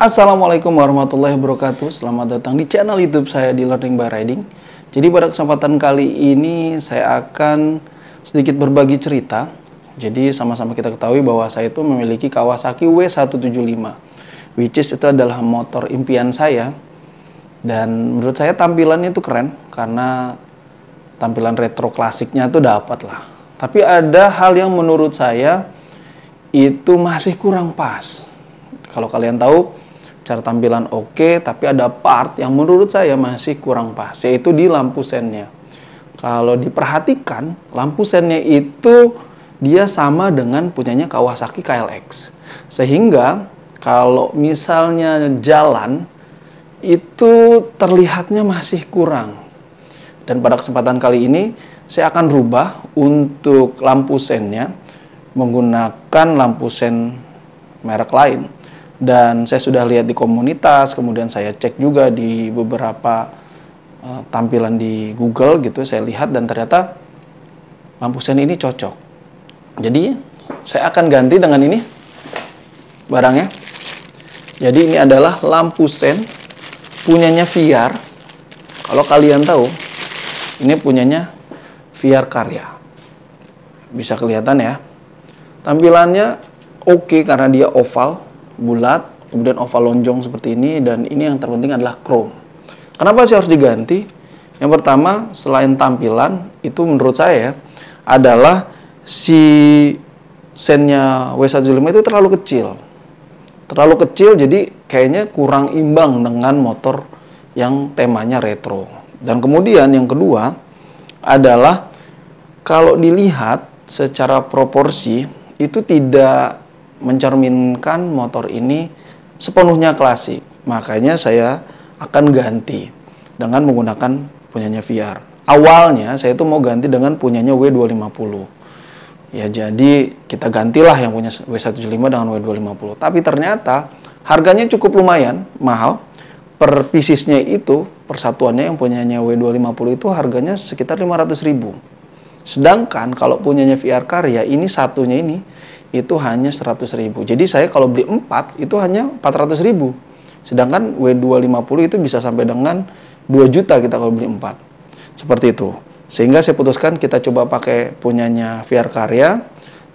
Assalamualaikum warahmatullahi wabarakatuh. Selamat datang di channel YouTube saya di Learning by Riding. Jadi pada kesempatan kali ini saya akan sedikit berbagi cerita. Jadi sama-sama kita ketahui bahwa saya itu memiliki Kawasaki W175, which is itu adalah motor impian saya. Dan menurut saya tampilannya itu keren karena tampilan retro klasiknya itu dapat lah. Tapi ada hal yang menurut saya itu masih kurang pas. Kalau kalian tahu, cara tampilan oke, tapi ada part yang menurut saya masih kurang pas, yaitu di lampu sennya. Kalau diperhatikan, lampu sennya itu dia sama dengan punyanya Kawasaki KLX. Sehingga kalau misalnya jalan, itu terlihatnya masih kurang. Dan pada kesempatan kali ini, saya akan rubah untuk lampu sennya menggunakan lampu sen merek lain. Dan saya sudah lihat di komunitas, kemudian saya cek juga di beberapa tampilan di Google gitu, saya lihat dan ternyata lampu sen ini cocok. Jadi saya akan ganti dengan ini barangnya. Jadi ini adalah lampu sen punyanya VR. Kalau kalian tahu, ini punyanya VR Karya. Bisa kelihatan ya. Tampilannya oke karena dia oval, bulat, kemudian oval lonjong seperti ini, dan ini yang terpenting adalah chrome. Kenapa sih harus diganti? Yang pertama, selain tampilan, itu menurut saya adalah si sennya W175 itu terlalu kecil. Terlalu kecil, jadi kayaknya kurang imbang dengan motor yang temanya retro. Dan kemudian yang kedua adalah kalau dilihat secara proporsi itu tidak mencerminkan motor ini sepenuhnya klasik. Makanya saya akan ganti dengan menggunakan punyanya VR. Awalnya saya itu mau ganti dengan punyanya W250. Ya, jadi kita gantilah yang punya W175 dengan W250. Tapi ternyata harganya cukup lumayan mahal. Per piecesnya itu, persatuannya yang punyanya W250 itu harganya sekitar 500.000. Sedangkan kalau punyanya VR Karya, ini satunya ini itu hanya 100.000. Jadi saya kalau beli 4 itu hanya 400.000. Sedangkan W250 itu bisa sampai dengan 2 juta kita kalau beli 4. Seperti itu. Sehingga saya putuskan kita coba pakai punyanya VR Karya.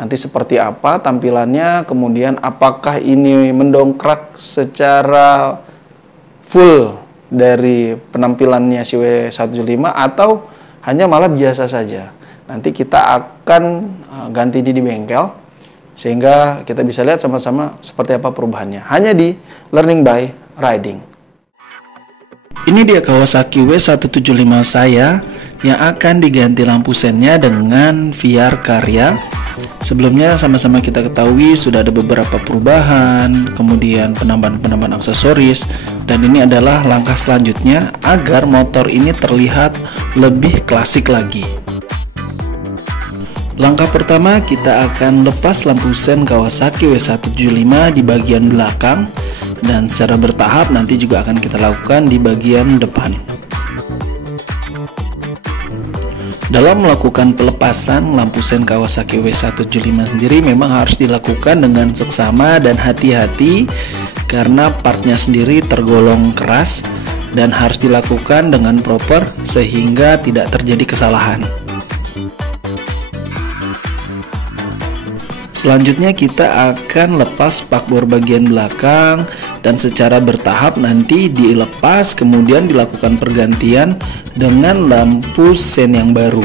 Nanti seperti apa tampilannya, kemudian apakah ini mendongkrak secara full dari penampilannya si W175 atau hanya malah biasa saja. Nanti kita akan ganti di bengkel sehingga kita bisa lihat sama-sama seperti apa perubahannya. Hanya di Learning by Riding. Ini dia Kawasaki W175 saya yang akan diganti lampu sennya dengan VR Karya. Sebelumnya sama-sama kita ketahui sudah ada beberapa perubahan, kemudian penambahan aksesoris, dan ini adalah langkah selanjutnya agar motor ini terlihat lebih klasik lagi. Langkah pertama, kita akan lepas lampu sen Kawasaki W175 di bagian belakang, dan secara bertahap nanti juga akan kita lakukan di bagian depan. Dalam melakukan pelepasan lampu sen Kawasaki W175 sendiri memang harus dilakukan dengan seksama dan hati-hati karena partnya sendiri tergolong keras dan harus dilakukan dengan proper sehingga tidak terjadi kesalahan. Selanjutnya kita akan lepas spakbor bagian belakang dan secara bertahap nanti dilepas kemudian dilakukan pergantian dengan lampu sen yang baru.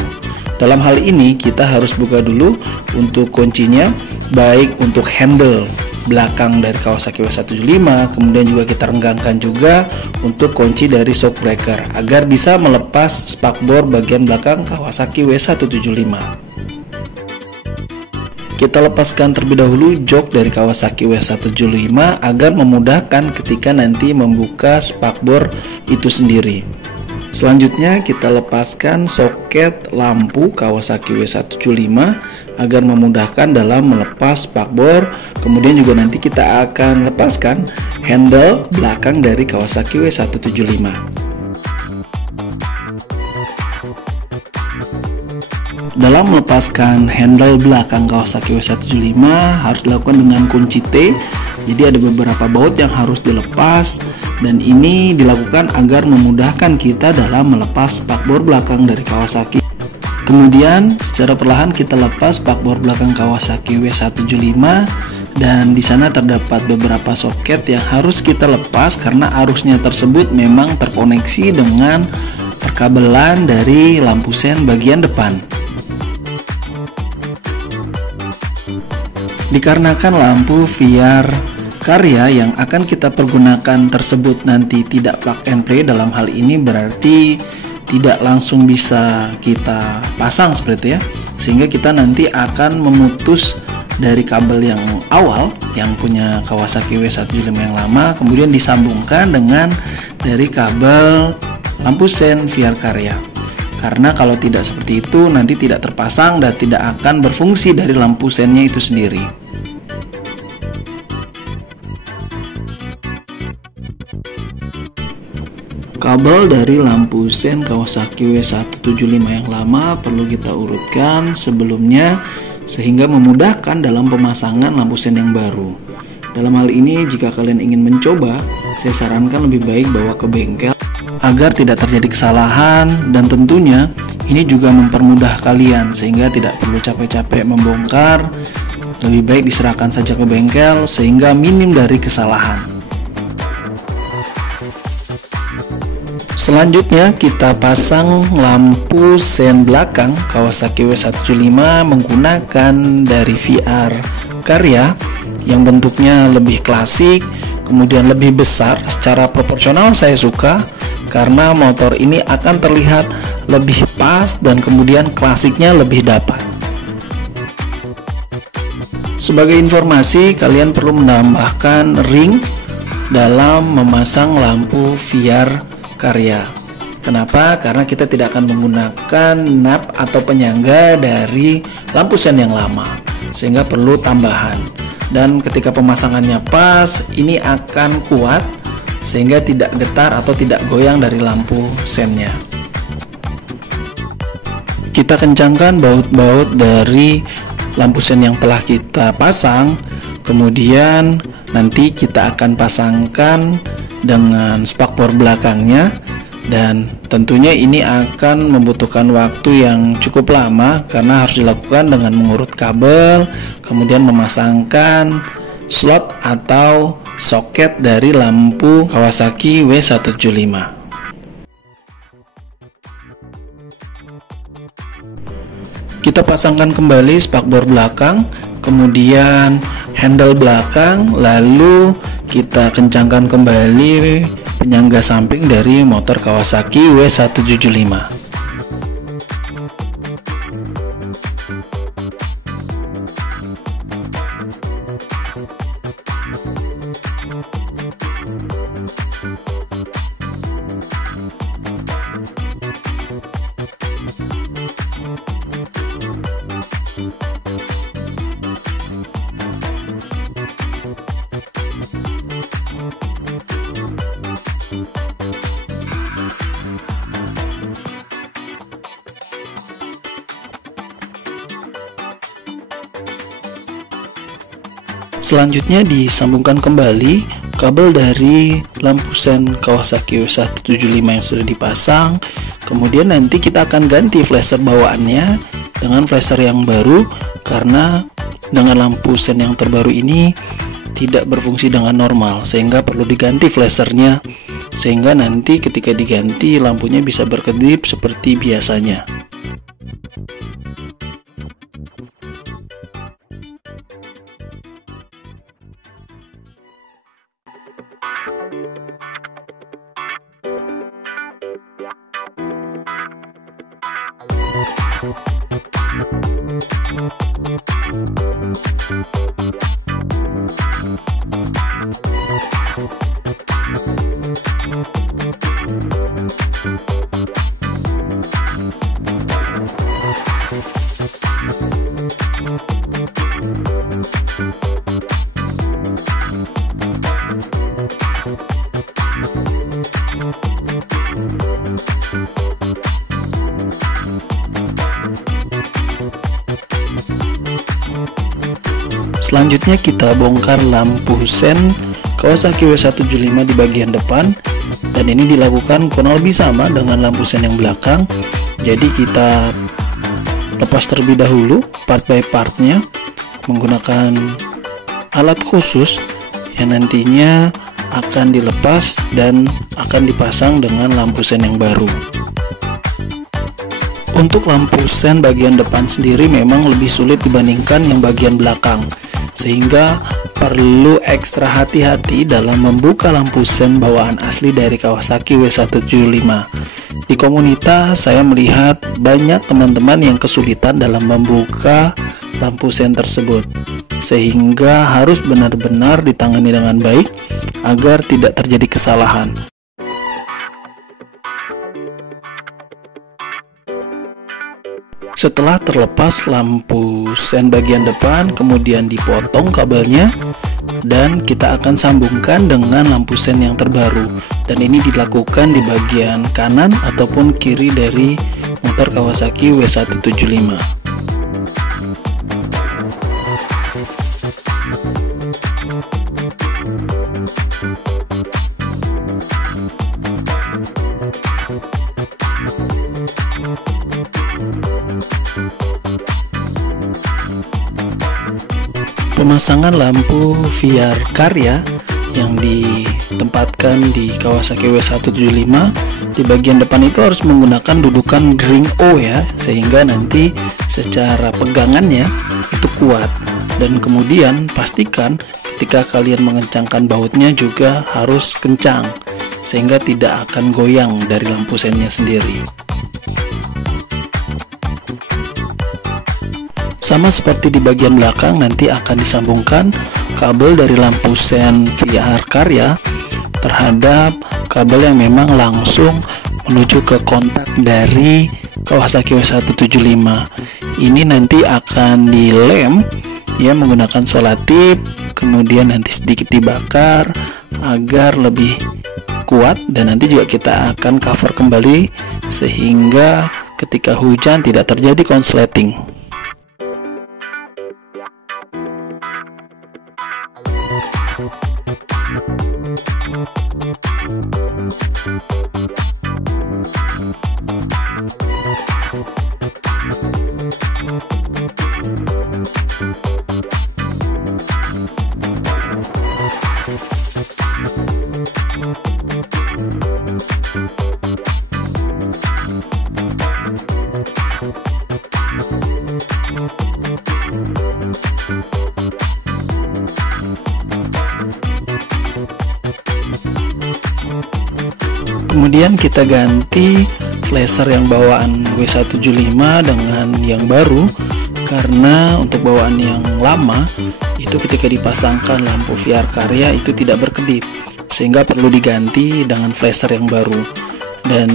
Dalam hal ini kita harus buka dulu untuk kuncinya, baik untuk handle belakang dari Kawasaki W175, kemudian juga kita renggangkan juga untuk kunci dari shock breaker agar bisa melepas spakbor bagian belakang Kawasaki W175. Kita lepaskan terlebih dahulu jok dari Kawasaki W175 agar memudahkan ketika nanti membuka spakbor itu sendiri. Selanjutnya kita lepaskan soket lampu Kawasaki W175 agar memudahkan dalam melepas spakbor. Kemudian juga nanti kita akan lepaskan handle belakang dari Kawasaki W175. Dalam melepaskan handle belakang Kawasaki W175 harus dilakukan dengan kunci T Jadi ada beberapa baut yang harus dilepas, dan ini dilakukan agar memudahkan kita dalam melepas spakbor belakang dari Kawasaki. Kemudian secara perlahan kita lepas spakbor belakang Kawasaki W175, dan di sana terdapat beberapa soket yang harus kita lepas karena arusnya tersebut memang terkoneksi dengan perkabelan dari lampu sen bagian depan. Dikarenakan lampu VR Karya yang akan kita pergunakan tersebut nanti tidak plug and play, dalam hal ini berarti tidak langsung bisa kita pasang seperti itu ya, sehingga kita nanti akan memutus dari kabel yang awal yang punya Kawasaki W175 yang lama, kemudian disambungkan dengan dari kabel lampu sen VR Karya. Karena kalau tidak seperti itu nanti tidak terpasang dan tidak akan berfungsi dari lampu sennya itu sendiri. Kabel dari lampu sen Kawasaki W175 yang lama perlu kita urutkan sebelumnya sehingga memudahkan dalam pemasangan lampu sen yang baru. Dalam hal ini jika kalian ingin mencoba, saya sarankan lebih baik bawa ke bengkel agar tidak terjadi kesalahan, dan tentunya ini juga mempermudah kalian sehingga tidak perlu capek-capek membongkar. Lebih baik diserahkan saja ke bengkel sehingga minim dari kesalahan. Selanjutnya kita pasang lampu sen belakang Kawasaki W175 menggunakan dari VR Karya yang bentuknya lebih klasik, kemudian lebih besar. Secara proporsional saya suka karena motor ini akan terlihat lebih pas dan kemudian klasiknya lebih dapat. Sebagai informasi, kalian perlu menambahkan ring dalam memasang lampu VR Karya. Kenapa? Karena kita tidak akan menggunakan nap atau penyangga dari lampu sen yang lama, sehingga perlu tambahan. Dan ketika pemasangannya pas, ini akan kuat sehingga tidak getar atau tidak goyang dari lampu sennya. Kita kencangkan baut-baut dari lampu sen yang telah kita pasang, kemudian nanti kita akan pasangkan dengan spakbor belakangnya, dan tentunya ini akan membutuhkan waktu yang cukup lama karena harus dilakukan dengan mengurut kabel, kemudian memasangkan slot atau soket dari lampu Kawasaki W175. Kita pasangkan kembali spakbor belakang, kemudian handle belakang, lalu kita kencangkan kembali penyangga samping dari motor Kawasaki W175. Selanjutnya disambungkan kembali kabel dari lampu sen Kawasaki W175 yang sudah dipasang. Kemudian nanti kita akan ganti flasher bawaannya dengan flasher yang baru, karena dengan lampu sen yang terbaru ini tidak berfungsi dengan normal, sehingga perlu diganti flashernya, sehingga nanti ketika diganti lampunya bisa berkedip seperti biasanya. Selanjutnya kita bongkar lampu sen Kawasaki W175 di bagian depan, dan ini dilakukan kurang lebih sama dengan lampu sen yang belakang. Jadi kita lepas terlebih dahulu part by partnya menggunakan alat khusus yang nantinya akan dilepas dan akan dipasang dengan lampu sen yang baru. Untuk lampu sen bagian depan sendiri memang lebih sulit dibandingkan yang bagian belakang, sehingga perlu ekstra hati-hati dalam membuka lampu sen bawaan asli dari Kawasaki W175. Di komunitas saya melihat banyak teman-teman yang kesulitan dalam membuka lampu sen tersebut, sehingga harus benar-benar ditangani dengan baik agar tidak terjadi kesalahan. Setelah terlepas lampu sen bagian depan, kemudian dipotong kabelnya dan kita akan sambungkan dengan lampu sen yang terbaru, dan ini dilakukan di bagian kanan ataupun kiri dari motor Kawasaki W175. Pemasangan lampu VR Karya yang ditempatkan di Kawasaki W175 di bagian depan itu harus menggunakan dudukan ring O ya, sehingga nanti secara pegangannya itu kuat, dan kemudian pastikan ketika kalian mengencangkan bautnya juga harus kencang sehingga tidak akan goyang dari lampu sennya sendiri. Sama seperti di bagian belakang, nanti akan disambungkan kabel dari lampu sen VR Karya terhadap kabel yang memang langsung menuju ke kontak dari Kawasaki W175. Ini nanti akan dilem ya menggunakan solatip, kemudian nanti sedikit dibakar agar lebih kuat, dan nanti juga kita akan cover kembali sehingga ketika hujan tidak terjadi konsleting. Kemudian kita ganti flasher yang bawaan W175 dengan yang baru, karena untuk bawaan yang lama itu ketika dipasangkan lampu VR Karya itu tidak berkedip, sehingga perlu diganti dengan flasher yang baru. Dan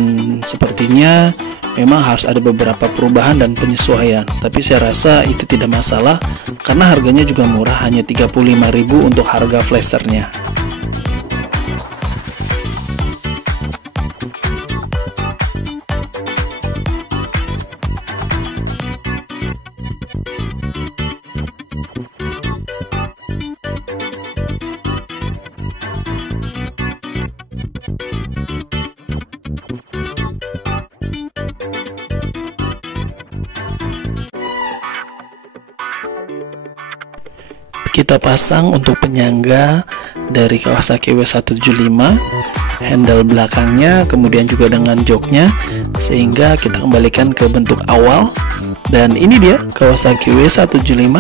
sepertinya memang harus ada beberapa perubahan dan penyesuaian, tapi saya rasa itu tidak masalah karena harganya juga murah, hanya 35.000 untuk harga flashernya. Kita pasang untuk penyangga dari Kawasaki W175, handle belakangnya, kemudian juga dengan joknya, sehingga kita kembalikan ke bentuk awal. Dan ini dia Kawasaki W175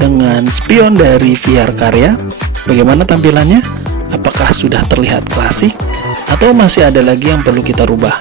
dengan spion dari VR Karya. Bagaimana tampilannya? Apakah sudah terlihat klasik atau masih ada lagi yang perlu kita rubah?